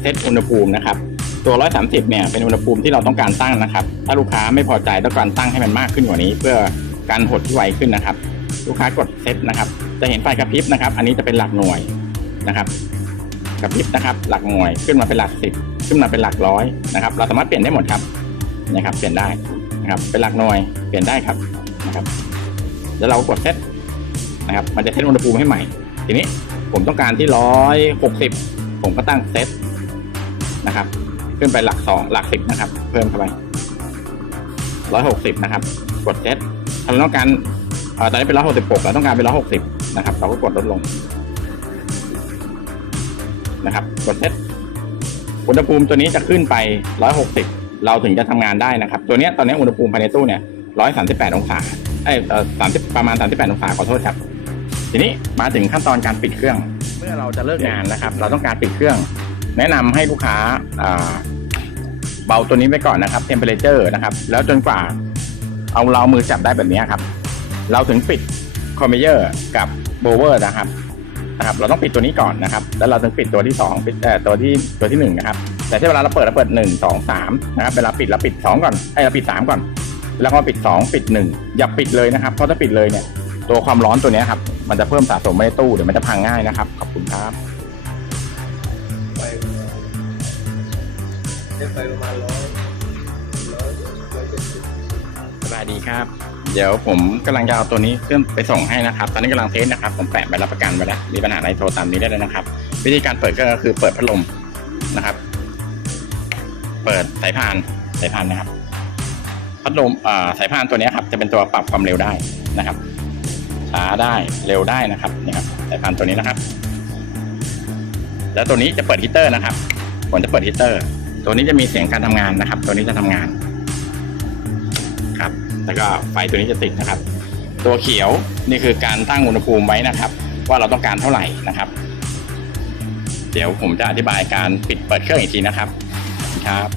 เซตอุณหภูมินะครับ ตัว 130 เนี่ยเป็นอุณหภูมิที่เราต้องการตั้งนะครับ ถ้าลูกค้าไม่พอใจต้องการตั้งให้มันมากขึ้นกว่านี้ เพื่อการหดที่ไวขึ้นนะครับ ลูกค้ากดเซตนะครับ จะเห็นไฟกระพริบนะครับ อันนี้จะเป็นหลักหน่วยนะครับกระพริบนะครับ หลักหน่วยขึ้นมาเป็นหลักสิบขึ้นมาเป็นหลักร้อยนะครับ เราสามารถเปลี่ยนได้หมดครับนะครับ เปลี่ยนได้นะครับเป็นหลักหน่วยเปลี่ยนได้ครับนะครับ แล้วเราก็กดเซตนะครับ มันจะเซตอุณหภูมิให้ใหม่ ทีนี้ผมต้องการที่ร้อยหกสิบผมก็ตั้งเซต นะครับ ขึ้นไปหลักสองหลักสิบนะครับ เพิ่มเข้าไปร้อยหกสิบนะครับ กดเซตถ้าเราต้องการเอ่อตอนนี้เป็นร้อยหกสิบหกเราต้องการเป็นร้อยหกสิบนะครับ เราก็กดลดลงนะครับ กดเซตอุณหภูมิตัวนี้จะขึ้นไปร้อยหกสิบเราถึงจะทำงานได้นะครับ ตัวเนี้ยตอนนี้อุณหภูมิภายในตู้เนี่ยร้อยสามสิบแปดองศาเอ้ยสามสิบประมาณสามสิบแปดองศาขอโทษครับ ทีนี้มาถึงขั้นตอนการปิดเครื่อง เมื่อเราจะเลิกงานนะครับ เราต้องการปิดเครื่อง แนะนำให้ลูกค้าเบาตัวนี้ไว้ก่อนนะครับ temperature นะครับ แล้วจนกว่าเอาเรามือจับได้แบบนี้ครับ เราถึงปิดคอมเมเยอร์กับโบเวอร์นะครับนะครับ เราต้องปิดตัวนี้ก่อนนะครับ แล้วเราถึงปิดตัวที่สองปิดเอ่ตัวที่ตัวที่หนึ่งนะครับ แต่ที่เวลาเราเปิดเราเปิดหนึ่งสองสามนะครับ เวลาปิดเราปิดสองก่อนไอ้เราปิดสามก่อน แล้วก็ปิดสองปิดหนึ่งอย่าปิดเลยนะครับ เพราะถ้าปิดเลยเนี่ยตัวความร้อนตัวนี้ครับ มันจะเพิ่มสะสมไว้ในตู้เดี๋ยวมันจะพังง่ายนะครับ ขอบคุณครับ ได้ไปประมาณร้อยร้อยร้อยเจ็ดสิบสวัสดีครับ เดี๋ยวผมกำลังจะเอาตัวนี้เครื่องไปส่งให้นะครับ ตอนนี้กำลังเทสนะครับ ผมแปะใบรับประกันไว้แล้ว มีปัญหาอะไรโทรตามนี้ได้เลยนะครับ วิธีการเปิดก็คือเปิดพัดลมนะครับ เปิดสายพานสายพานนะครับ พัดลมอ่าสายพานตัวนี้ครับ จะเป็นตัวปรับความเร็วได้นะครับ ช้าได้เร็วได้นะครับนี่ครับสายพานตัวนี้นะครับ แล้วตัวนี้จะเปิดฮีเตอร์นะครับผมจะเปิดฮีเตอร์ ตัวนี้จะมีเสียงการทำงานนะครับ ตัวนี้จะทำงาน ครับ แล้วก็ไฟตัวนี้จะติดนะครับ ตัวเขียวนี่คือการตั้งอุณหภูมิไว้นะครับ ว่าเราต้องการเท่าไหร่นะครับ เดี๋ยวผมจะอธิบายการปิดเปิดเครื่องอีกทีนะครับครับ